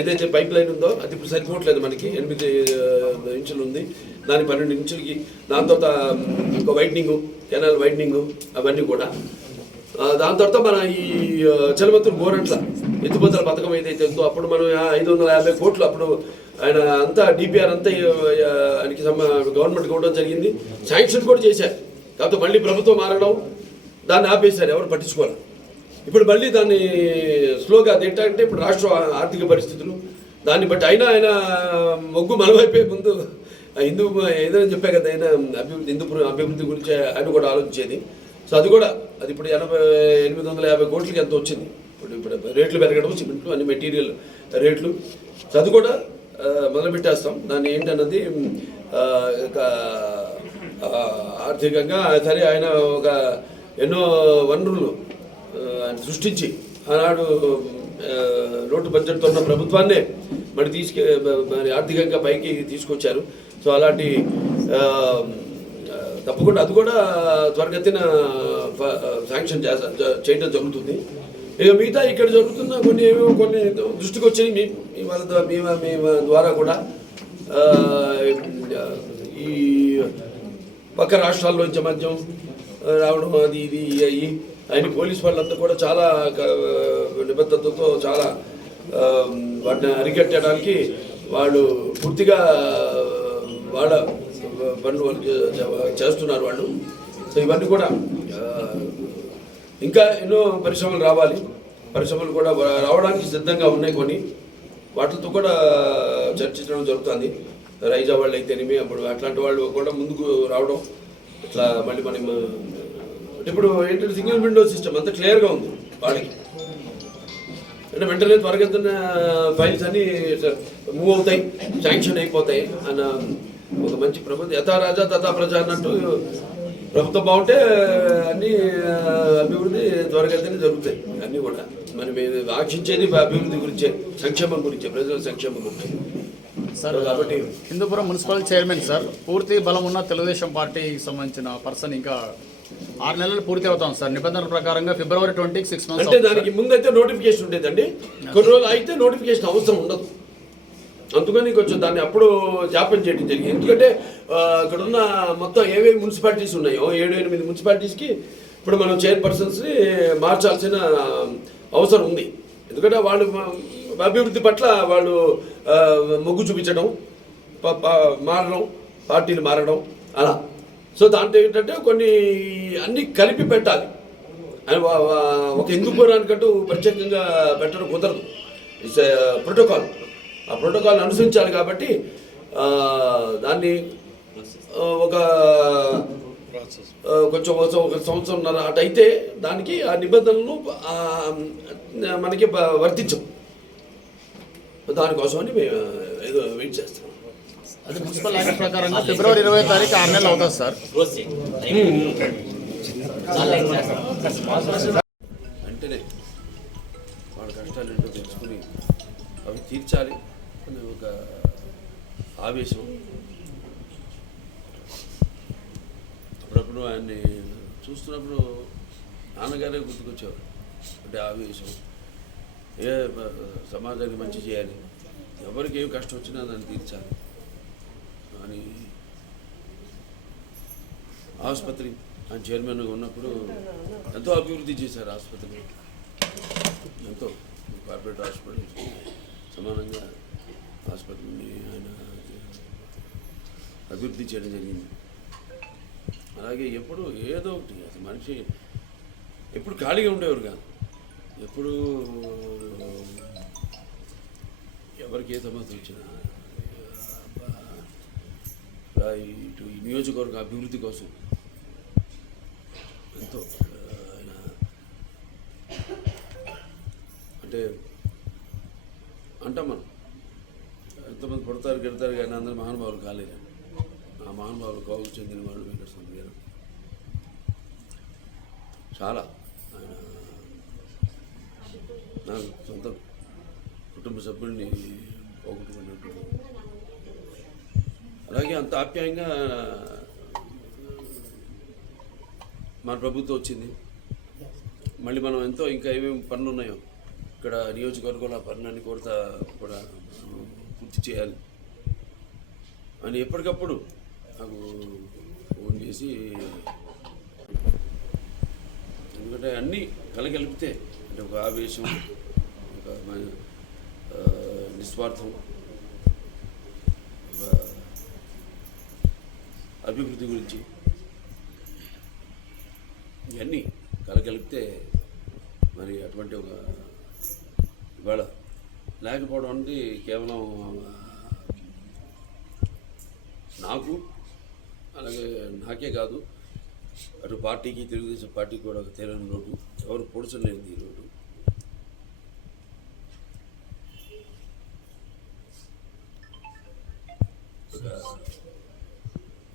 ఏదైతే pipe line ఉందో అది ఇప్పుడు సరిపోవట్లేదు. మనకి 8 ఇంచులు ఉంది, దాని 12 ఇంచులకి, దాని తర్వాత ఇంకా వైడ్నింగ్, కెనాల్ వైడ్నింగ్, అవన్నీ కూడా. దాని తర్వాత మన ఈ చలమత్తూరు గోరంట్ల ఎత్తిపోతల పథకం ఏదైతే ఉందో అప్పుడు మనం 550 కోట్లు అప్పుడు ఆయన అంతా డిపిఆర్ అంతా ఆయనకి గవర్నమెంట్ ఇవ్వడం జరిగింది. శాంక్షన్ కూడా చేశారు. కాకపోతే మళ్ళీ ప్రభుత్వం మారడం, దాన్ని ఆపేశారు, ఎవరు పట్టించుకోవాలి. ఇప్పుడు మళ్ళీ దాన్ని స్లోగా అది ఏంటంటే ఇప్పుడు రాష్ట్ర ఆర్థిక పరిస్థితులు దాన్ని బట్టి అయినా ఆయన మొగ్గు మనమైపోయే ముందు హిందూ ఏదైనా చెప్పా కదా, ఆయన అభివృద్ధి గురించి ఆయన కూడా ఆలోచించేది. సో అది కూడా అది ఇప్పుడు 850 కోట్లకి ఎంత వచ్చింది. ఇప్పుడు రేట్లు పెరగడం, సిమెంట్లు అన్ని మెటీరియల్ రేట్లు. సో అది కూడా మొదలుపెట్టేస్తాం. దాన్ని ఏంటన్నది ఆర్థికంగా సరే ఆయన ఒక ఎన్నో వనరులు ఆయన సృష్టించి ఆనాడు లోటు బడ్జెట్తో ఉన్న ప్రభుత్వాన్నే మరి ఆర్థికంగా పైకి తీసుకొచ్చారు. సో అలాంటి తప్పకుండా అది కూడా త్వరగతిన శాంక్షన్ చేయడం జరుగుతుంది. ఇక మిగతా ఇక్కడ జరుగుతున్న కొన్ని దృష్టికి వచ్చాయి మీ ద్వారా కూడా. ఈ పక్క రాష్ట్రాల్లోంచి మద్యం రావడం అది ఇది అయ్యి ఆయన పోలీస్ వాళ్ళంతా కూడా చాలా నిబద్ధతతో చాలా వాటిని అరికట్టడానికి వాళ్ళు పూర్తిగా వాళ్ళ పనులు వాళ్ళు చేస్తున్నారు వాళ్ళు. సో ఇవన్నీ కూడా ఇంకా ఎన్నో పరిశ్రమలు రావాలి. పరిశ్రమలు కూడా రావడానికి సిద్ధంగా ఉన్నాయి. కొన్ని వాటితో కూడా చర్చించడం జరుగుతుంది. రైజా వాళ్ళు అయితేనేమి అప్పుడు అట్లాంటి వాళ్ళు కూడా ముందుకు రావడం. ఇట్లా మళ్ళీ మనం ఇప్పుడు ఏంటంటే సింగిల్ విండో సిస్టమ్ అంతా క్లియర్గా ఉంది వాళ్ళకి. అంటే వెంటనే త్వరగా ఫైల్స్ అన్నీ మూవ్ అవుతాయి, శాంక్షన్ అయిపోతాయి అన్న ఒక మంచి ప్రభుత్వం. యథా రాజా తథా ప్రజ అన్నట్టు ప్రభుత్వం బాగుంటే అన్నీ అభివృద్ధి త్వరగతిని జరుగుతాయి. అన్నీ కూడా మనం ఆశించేది అభివృద్ధి గురించే, సంక్షేమం గురించే, ప్రజల సంక్షేమం గురించి. సార్ కాబట్టి హిందూపురం మున్సిపల్ చైర్మన్ సార్ పూర్తి బలం ఉన్న తెలుగుదేశం పార్టీకి సంబంధించిన పర్సన్ ఇంకా 6 నెలలు పూర్తి అవుతాం సార్. నిబంధనల ప్రకారంగా ఫిబ్రవరి 20కి 6 months. అంటే దానికి ముందైతే నోటిఫికేషన్ ఉండేదండి. కొన్ని రోజులు అయితే నోటిఫికేషన్ అవసరం ఉండదు. అందుకని కొంచెం దాన్ని అప్పుడు జాప్యం చేయడం జరిగింది. ఎందుకంటే ఇక్కడ ఉన్న మొత్తం ఏవేవి మున్సిపాలిటీస్ ఉన్నాయో 7-8 మున్సిపాలిటీస్కి ఇప్పుడు మనం చైర్పర్సన్స్ని మార్చాల్సిన అవసరం ఉంది. ఎందుకంటే వాళ్ళు అభివృద్ధి పట్ల వాళ్ళు మొగ్గు చూపించడం, మారడం, పార్టీలు మారడం అలా. సో దాంట్లో ఏంటంటే కొన్ని అన్నీ కలిపి పెట్టాలి. ఒక హిందూపురానికంటూ ప్రత్యేకంగా పెట్టడం కుదరదు. It's protocol. ఆ ప్రోటోకాల్ అనుసరించాలి. కాబట్టి దాన్ని ఒక కొంచెం ఒక సంవత్సరంన్నర అటైతే దానికి ఆ నిబంధనలు మనకి వర్తించవు. దానికోసమని మేము ఏదో వెయిట్ చేస్తాం. అది మున్సిపల్ యాక్ట్ ప్రకారంగా ఫిబ్రవరి 20వ తారీఖు 6 నెలలు అవుతుంది సార్. వెంటనే వాళ్ళ కష్టాలు ఏంటో తెలుసుకుని అవి తీర్చాలి అని ఒక ఆవేశం. అప్పుడప్పుడు ఆయన్ని చూస్తున్నప్పుడు నాన్నగారే గుర్తుకొచ్చేవారు. అంటే ఆవేశం, ఏ సమాజానికి మంచి చేయాలి, ఎవరికి ఏం కష్టం వచ్చినా దాన్ని తీర్చాలి అని. ఆసుపత్రి ఆయన చైర్మన్గా ఉన్నప్పుడు ఎంతో అభివృద్ధి చేశారు. ఆసుపత్రి ఎంతో కార్పొరేట్ హాస్పిటల్ సమానంగా ఆసుపత్రిని ఆయన అభివృద్ధి చేయడం జరిగింది. అలాగే ఎప్పుడు ఏదో ఒకటి అసలు మనిషి ఎప్పుడు ఖాళీగా ఉండేవారు కాదు. ఎప్పుడు ఎవరికి ఏ సమస్య వచ్చినా ఇటు ఈ నియోజకవర్గ అభివృద్ధి కోసం ఎంతో ఆయన అంటే అంటాం మనం ఎంతమంది పడతారు గెడతారు కానీ అందరూ మహానుభావులు కాలేరు. ఆ మహానుభావులు కోవకు చెందిన వాళ్ళు వెంకటస్వామి గారు చాలా ఆయన నాకు సొంత కుటుంబ సభ్యుల్ని పోగొట్టుకున్నట్టు. అలాగే అంత ఆప్యాయంగా మన ప్రభుత్వం వచ్చింది. మళ్ళీ మనం ఎంతో ఇంకా ఏమేమి పనులు ఉన్నాయో ఇక్కడ నియోజకవర్గంలో ఆ పనులన్నీ కూడా పూర్తి చేయాలి అని ఎప్పటికప్పుడు నాకు ఫోన్ చేసి, ఎందుకంటే అన్నీ కలగలిపితే అంటే ఒక ఆవేశం, ఒక నిస్వార్థం, ఒక అభివృద్ధి గురించి ఇవన్నీ కలగలిపితే మరి అటువంటి ఒక ఇవాళ లేకపోవడం అనేది కేవలం నాకు, అలాగే నాకే కాదు, అటు పార్టీకి, తెలుగుదేశం పార్టీకి కూడా ఒక తీరని లోటు, ఎవరు పొడుచలేనిది ఈ లోటు.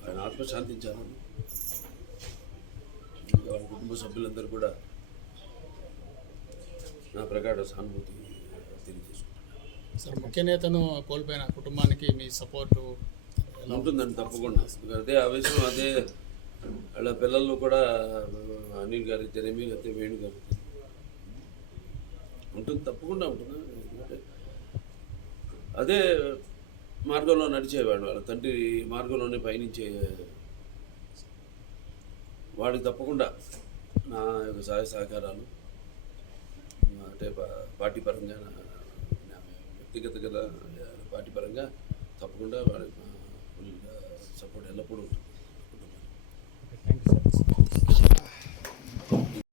ఆయన ఆత్మ శాంతించాలని, ఇంకా వాళ్ళ కుటుంబ సభ్యులందరూ కూడా నా ప్రకార సానుభూతి తెలియజేసుకుంటున్నాను. సార్, ముఖ్య నేతను కోల్పోయిన కుటుంబానికి మీ సపోర్టు ఉంటుందండి తప్పకుండా. అదే ఆవేశం, అదే వాళ్ళ పిల్లలు కూడా అనిల్ గారి తెరమి అయితే వేణు గారి ఉంటుంది, తప్పకుండా ఉంటుంది. ఎందుకంటే అదే మార్గంలో నడిచేవాడు, వాళ్ళ తండ్రి మార్గంలోనే పయనించే వాడికి తప్పకుండా నా యొక్క సహాయ సహకారాలు అంటే పార్టీ పరంగా, వ్యక్తిగత పార్టీ పరంగా తప్పకుండా వాళ్ళకి సపోర్ట్ ఎల్లప్పుడూ ఉంటుంది.